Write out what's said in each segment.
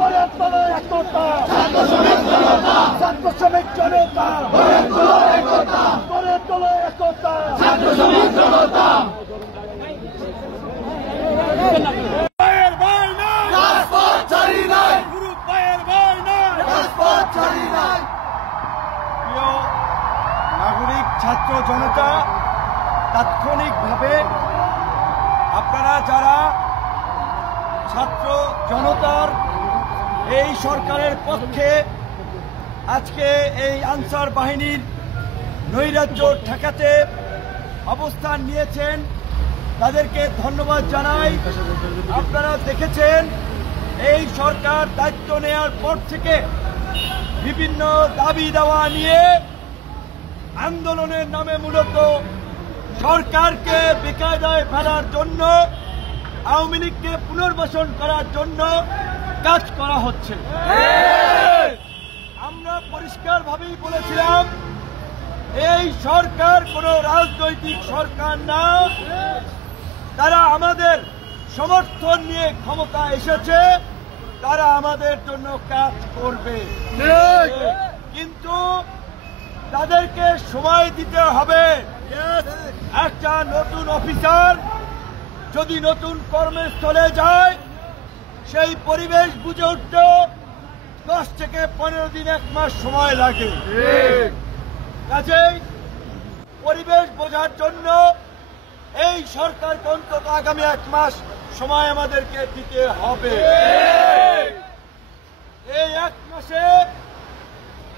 গড়ে তোলো একতা, ছাত্র শ্রমিক জনতা গড়ে তোলো একতা। ভাইয়ের ভাই নাই, রাজপথ ছাড়ি নাই, গুরু ভাইয়ের ভাই নাই, রাজপথ ছাড়ি নাই। প্রিয় নাগরিক ছাত্র জনতা, তাৎক্ষণিকভাবে আপনারা যারা ছাত্র জনতার এই সরকারের পক্ষে আজকে এই আনসার বাহিনীর নৈরাজ্য ঠেকাতে অবস্থান নিয়েছেন, তাদেরকে ধন্যবাদ জানাই। আপনারা দেখেছেন এই সরকার দায়িত্ব নেওয়ার পর থেকে বিভিন্ন দাবি দাওয়া নিয়ে আন্দোলনের নামে মূলত সরকারকে বেকায়দায় ফেলার জন্য, আওয়ামী লীগকে পুনর্বাসন করার জন্য কাজ করা হচ্ছে। আমরা পরিষ্কারভাবেই বলেছিলাম এই সরকার কোনো রাজনৈতিক সরকার না, তারা আমাদের সমর্থন নিয়ে ক্ষমতা এসেছে, তারা আমাদের জন্য কাজ করবে, কিন্তু তাদেরকে সময় দিতে হবে। একটা নতুন অফিসার যদি নতুন কর্মস্থলে যায়, সেই পরিবেশ বুঝে উঠতে 10 থেকে 15 দিন, 1 মাস সময় লাগে। কাজেই পরিবেশ বোঝার জন্য এই সরকারকে অন্তত আগামী 1 মাস সময় আমাদেরকে দিতে হবে। এই 1 মাসে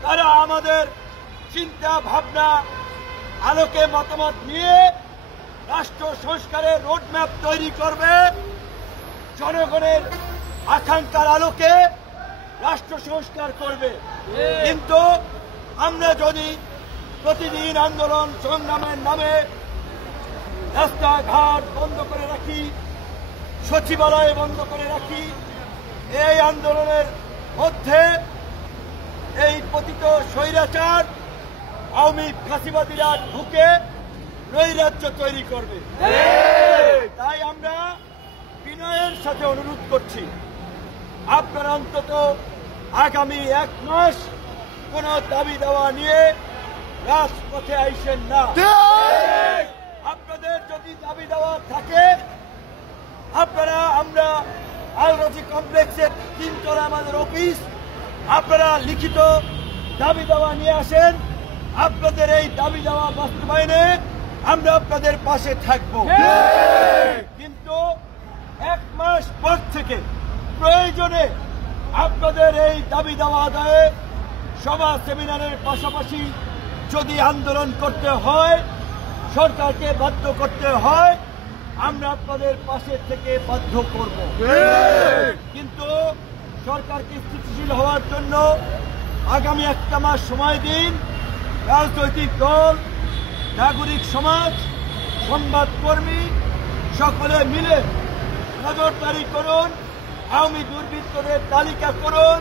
তারা আমাদের চিন্তা ভাবনা আলোকে মতামত নিয়ে রাষ্ট্র সংস্কারের রোডম্যাপ তৈরি করবে। জনগণের আকাঙ্ক্ষার আলোকে রাষ্ট্র সংস্কার করবে। কিন্তু আমরা যদি প্রতিদিন আন্দোলন সংগ্রামের নামে রাস্তাঘাট বন্ধ করে রাখি, সচিবালয় বন্ধ করে রাখি, এই আন্দোলনের মধ্যে এই পতিত স্বৈরাচার আওয়ামী ফ্যাসিবাদীরা ঢুকে নৈরাজ্য তৈরি করবে। তাই আমরা বিনয়ের সাথে অনুরোধ করছি, আপনারা অন্তত আগামী 1 মাস কোন দাবি দেওয়া নিয়ে রাজপথে আইসেন না। আপনাদের যদি দাবি দেওয়া থাকে, আপনারা আমরা আলরাজি কমপ্লেক্সের 3 তলা আমাদের অফিস, আপনারা লিখিত দাবি দেওয়া নিয়ে আসেন। আপনাদের এই দাবি দেওয়া বাস্তবায়নে আমরা আপনাদের পাশে থাকব। কিন্তু 1 মাস পর থেকে প্রয়োজনে আপনাদের এই দাবি দেওয়া আদায়ে সভা সেমিনারের পাশাপাশি যদি আন্দোলন করতে হয়, সরকারকে বাধ্য করতে হয়, আমরা আপনাদের পাশে থেকে বাধ্য করব। কিন্তু সরকারকে স্থিতিশীল হওয়ার জন্য আগামী 1 মাস সময় দিন। রাজনৈতিক দল, নাগরিক সমাজ, সংবাদকর্মী সকলে মিলে নজরদারি করুন, আওয়ামী দুর্বৃত্তদের তালিকা করুন।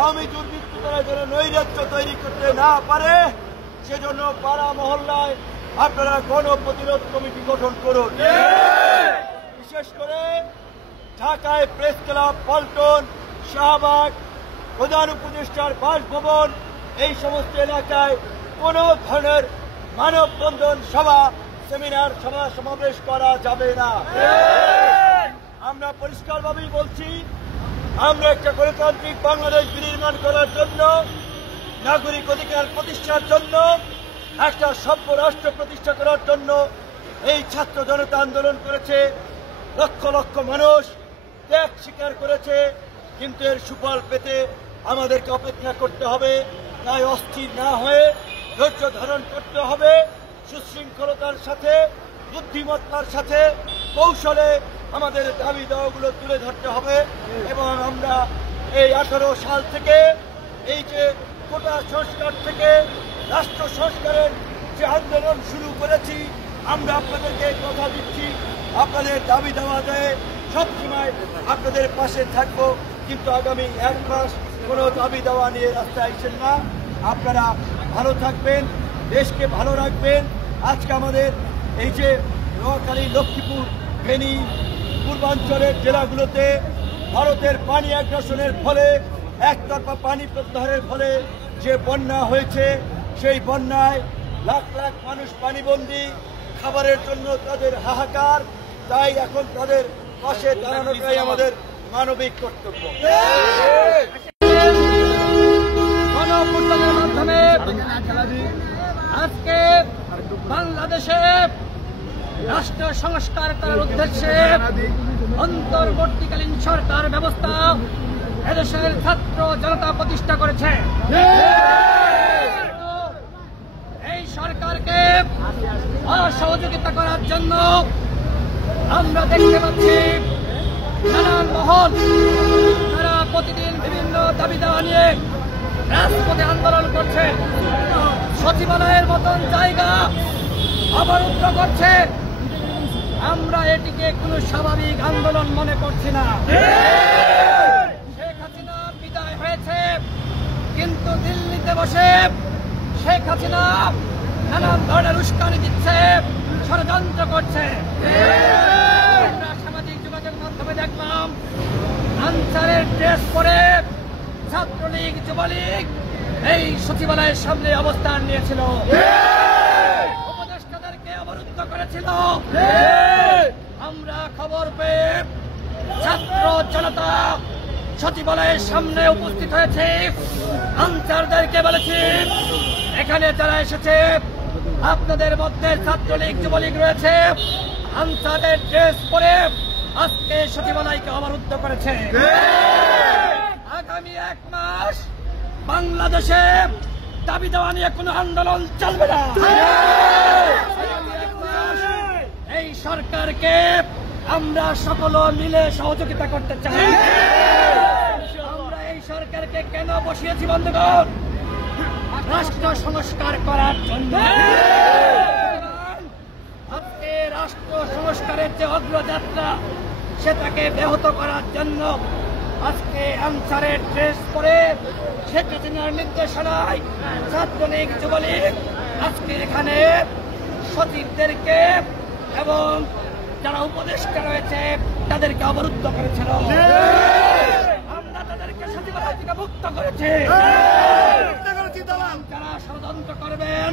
আওয়ামী দুর্বৃত্তরা যেন নৈরাজ্য তৈরি করতে না পারে, সেজন্য পাড়া মহল্লায় আপনারা গণপ্রতিরোধ কমিটি গঠন করুন। বিশেষ করে ঢাকায় প্রেস ক্লাব, পল্টন, শাহবাগ, প্রধান উপদেষ্টার বাসভবন, এই সমস্ত এলাকায় কোন ধরনের মানববন্ধন সভা, সেমিনার, সভা সমাবেশ করা যাবে না। আমরা পরিষ্কারভাবেই বলছি, আমরা একটা গণতান্ত্রিক বাংলাদেশ বিনির্মাণ করার জন্য, নাগরিক অধিকার প্রতিষ্ঠার জন্য, একটা সভ্য রাষ্ট্র প্রতিষ্ঠা করার জন্য এই ছাত্র জনতা আন্দোলন করেছে। লক্ষ লক্ষ মানুষ ত্যাগ স্বীকার করেছে, কিন্তু এর সুফল পেতে আমাদেরকে অপেক্ষা করতে হবে। তাই অস্থির না হয়ে ধৈর্য ধারণ করতে হবে, সুশৃঙ্খলতার সাথে, বুদ্ধিমত্তার সাথে, কৌশলে আমাদের দাবি দাওয়াগুলো তুলে ধরতে হবে। এবং আমরা এই 18 সাল থেকে এই যে কোটা সংস্কার থেকে রাষ্ট্র সংস্কারের যে আন্দোলন শুরু করেছি, আমরা আপনাদেরকে কথা দিচ্ছি, আপনাদের দাবি দেওয়া দেয় সবসময় আপনাদের পাশে থাকবো। কিন্তু আগামী 1 মাস কোনো দাবি দেওয়া নিয়ে রাস্তায় আইসেন না। আপনারা ভালো থাকবেন, দেশকে ভালো রাখবেন। আজকে আমাদের এই যে নোয়াখালী, লক্ষ্মীপুর, ফেনী, পূর্বাঞ্চলের জেলাগুলোতে ভারতের পানি আগ্রাসনের ফলে একতরফা পানি প্রত্যাহারের ফলে যে বন্যা হয়েছে, সেই বন্যায় লাখ লাখ মানুষ পানিবন্দী, খাবারের জন্য তাদের হাহাকার। তাই এখন তাদের পাশে দাঁড়ানোটাই আমাদের মানবিক কর্তব্য। গণঅভ্যুত্থানের মাধ্যমে আজকে বাংলাদেশে রাষ্ট্র সংস্কার করার উদ্দেশ্যে অন্তর্বর্তীকালীন সরকার ব্যবস্থা এদেশের ছাত্র জনতা প্রতিষ্ঠা করেছে। এই সরকারকে অসহযোগিতা করার জন্য আমরা দেখতে পাচ্ছি নানান মহল তারা প্রতিদিন বিভিন্ন দাবি দাওয়া নিয়ে রাজপথে আন্দোলন করছে, সচিবালয়ের মতন জায়গা অবরুদ্ধ করছে। আমরা এটিকে কোনো স্বাভাবিক আন্দোলন মনে করছি না। শেখ হাসিনা বিদায় হয়েছে, কিন্তু দিল্লিতে বসে শেখ হাসিনা নানান ধরনের উস্কানি দিচ্ছে, ষড়যন্ত্র করছে। আমরা সামাজিক যোগাযোগ মাধ্যমে দেখলাম আনসারের ড্রেস পরে ছাত্রলীগ যুবলীগ এই সচিবালয়ের সামনে অবস্থান নিয়েছিল, উপদেষ্টাদেরকে অবরুদ্ধ করেছিল। আমরা খবর পেয়ে ছাত্র জনতা সচিবালয়ের সামনে উপস্থিত হয়েছে, আনসারদেরকে বলেছি এখানে যারা এসেছে আপনাদের মধ্যে ছাত্রলীগ যুবলীগ রয়েছে, আনসারের ড্রেস পরে আজকে সচিবালয়কে অবরুদ্ধ করেছে। আগামী 1 মাস বাংলাদেশে দাবি দেওয়া নিয়ে কোনো আন্দোলন চলবে না। এই সরকারকে আমরা সকল মিলে সহযোগিতা করতে চাই। আমরা এই সরকারকে কেন বসিয়েছি বন্ধুগণ? রাষ্ট্র সংস্কার করার জন্য। আজকে রাষ্ট্র সংস্কারের যে অগ্রযাত্রা সেটাকে ব্যাহত করার জন্য আজকে আনসারের ড্রেস পরে শেখ হাসিনার নির্দেশনায় ছাত্রলীগ যুবলীগ আজকে এখানে সচিবদেরকে এবং যারা উপদেষ্টা রয়েছে তাদেরকে অবরুদ্ধ করেছিল। আমরা তাদেরকে সচিবালয় থেকে মুক্ত করেছি। যারা ষড়যন্ত্র করবেন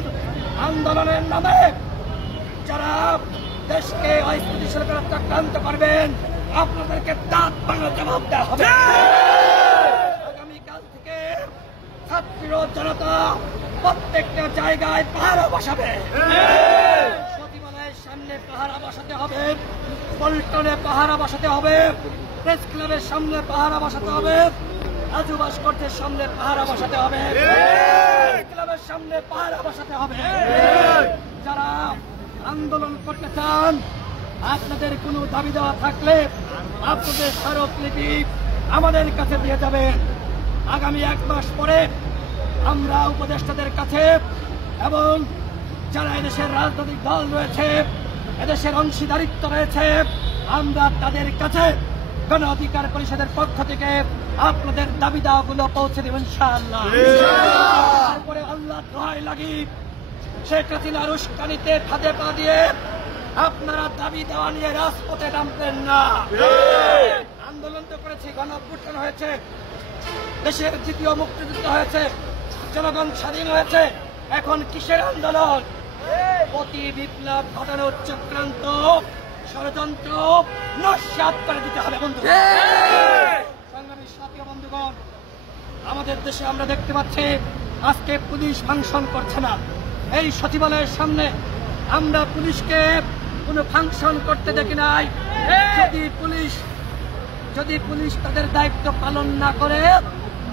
আন্দোলনের নামে, যারা দেশকে অস্থিতিশীল করার চক্রান্ত করবেন, আপনাদেরকে দাঁত ভাঙা জবাব দেওয়া হবে। আগামীকাল থেকে ছাত্র জনতা প্রত্যেকটা জায়গায় পাহারা বসাবে। সচিবালয়ের সামনে পাহারা বসাতে হবে, পল্টনে পাহারা বসাতে হবে, প্রেস ক্লাবের সামনে পাহারা বসাতে হবে, রাজু ভাস্কর্যের সামনে পাহারা বসাতে হবে, ক্লাবের সামনে পাহারা বসাতে হবে। যারা আন্দোলন করতে চান, আপনাদের কোনো দাবি দেওয়া থাকলে আপনাদের স্মারকলিপি আমাদের কাছে দিয়ে যাবেন। আগামী 1 মাস পরে আমরা উপদেষ্টাদের কাছে এবং যারা এদেশের রাজনৈতিক দল রয়েছে, এদেশের অংশীদারিত্ব রয়েছে, আমরা তাদের কাছে গণ অধিকার পরিষদের পক্ষ থেকে আপনাদের দাবি দাওয়াগুলো পৌঁছে দেবেন ইনশাআল্লাহ। তারপরে আল্লাহ দোহাই লাগি শেখ হাসিনার উস্কানিতে ফাঁদে পা দিয়ে আপনারা দাবি দেওয়া নিয়ে রাজপথে নামবেন না। আন্দোলন তো করেছি, গণঅভ্যুত্থান হয়েছে, দেশের দ্বিতীয় মুক্তিযুদ্ধ হয়েছে, জনগণ স্বাধীন হয়েছে। এখন কিসের আন্দোলন? প্রতি বিপ্লব ঘটানোর চক্রান্ত ষড়যন্ত্র নস্যাৎ করে দিতে হবে বন্ধু। সংগ্রামী সাথী বন্ধুগণ, আমাদের দেশে আমরা দেখতে পাচ্ছি আজকে পুলিশ ফাংশন করছে না। এই সচিবালয়ের সামনে আমরা পুলিশকে কোনো ফাংশন করতে দেখি নাই। যদি পুলিশ তাদের দায়িত্ব পালন না করে,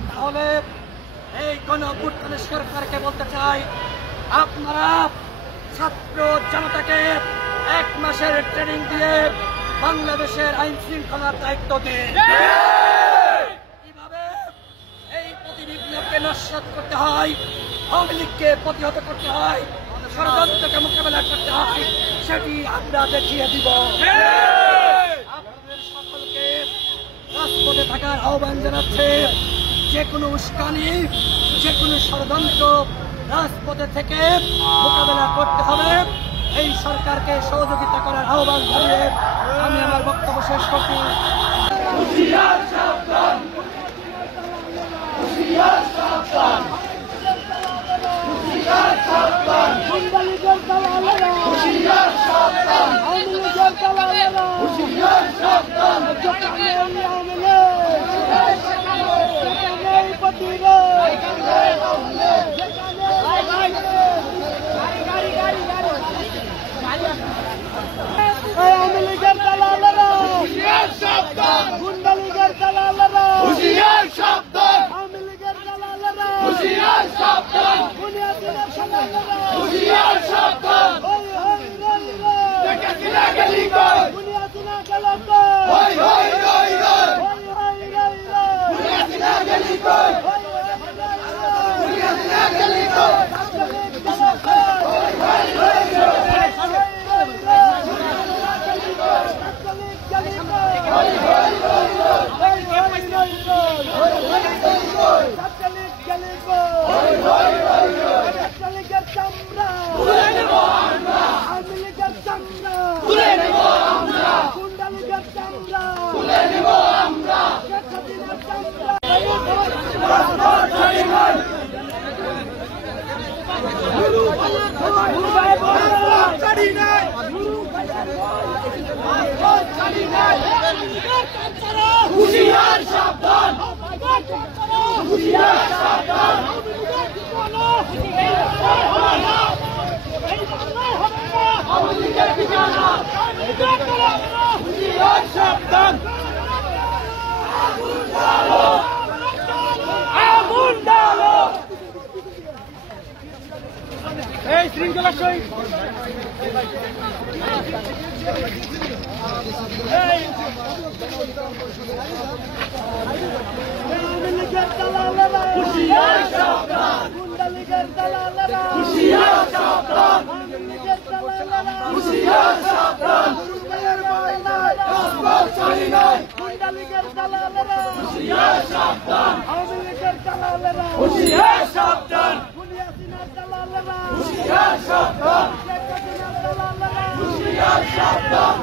তাহলে এই গণঅভ্যুত্থানের সরকারকে বলতে চাই, আপনারা ছাত্র জনতাকে 1 মাসের ট্রেনিং দিয়ে বাংলাদেশের আইন শৃঙ্খলার দায়িত্ব দিন। কিভাবে এই প্রতিবিপ্লবকে নস্যাৎ করতে হয়, আওয়ামী লীগকে প্রতিহত করতে হয়, ষড়যন্ত্রকে মোকাবেলা করতে হয়, সেটি আমরা দেখিয়ে দিব। আপনাদের সকলকে রাজপথে থাকার আহ্বান জানাচ্ছে। যে কোনো উস্কানি, যে কোনো ষড়যন্ত্র রাজপথে থেকে মোকাবেলা করতে হবে। এই সরকারকে সহযোগিতা করার আহ্বান জানিয়ে আমি আমার বক্তব্য শেষ করছি। হুঁশিয়ার সাবধান হুঁশিয়ার সাবধান হুঁশিয়ার সাবধান হুঁশিয়ার সাবধান হুঁশিয়ার সাবধান আওয়ামী লীগের দালালেরা হুঁশিয়ার সাবধান গুন্ডা লীগের দালালেরা হুঁশিয়ার সাবধান আওয়ামী লীগের দালালেরা হুঁশিয়ার সাবধান বুনিয়াদিনের দালালেরা হুঁশিয়ার সাবধান হই হই রই রই শেখাচিনা গেলি কই বুনিয়াদিনা গেল কই হই হই রই রই হই হই রই রই বুনিয়াদিনা গেলি কই হই হই রই রই বুনিয়াদিনা গেলি কই ছাত্রলীগ গেল কই হই হই রই রই ছাত্রলীগ গেল কই হই হই রই রই হই হই রই রই হই হই রই রই ছাত্রলীগ গেল কই হই হই রই রই ছাত্রলীগের চামড়া তুলে নেব আমরা আওয়ামী লীগের চামড়া তুলে নেব আমরা গুন্ডা লীগের চামড়া তুলে নেব আমরা শেখ হাসিনার চামড়া পাসপোর্ট ছাড়ি নাই পাসপোর্ট ছাড়ি নাই পাসপোর্ট ছাড়ি নাই হুঁশিয়ার সাবধান হুঁশিয়ার সাবধান আওয়ামী লীগের ঠিকানা হুঁশিয়ার সাবধান আগুন ডালো আগুন ডালো এই শৃঙ্খলা সহিত আওয়ামী লীগের দালালেরা হুঁশিয়ার সাবধান গুন্ডা লীগের দালালেরা হুঁশিয়ার সাবধান আওয়ামী লীগের দালালেরা হুঁশিয়ার সাবধান পাসপোর্ট ছাড়ি নাই গুন্ডা লীগের দালালেরা হুঁশিয়ার সাবধান আওয়ামী লীগের দালালেরা হুঁশিয়ার সাবধান বুনিয়াদিনের দালালেরা হুঁশিয়ার সাবধান শেখ হাসিনার দালালেরা হুঁশিয়ার সাবধান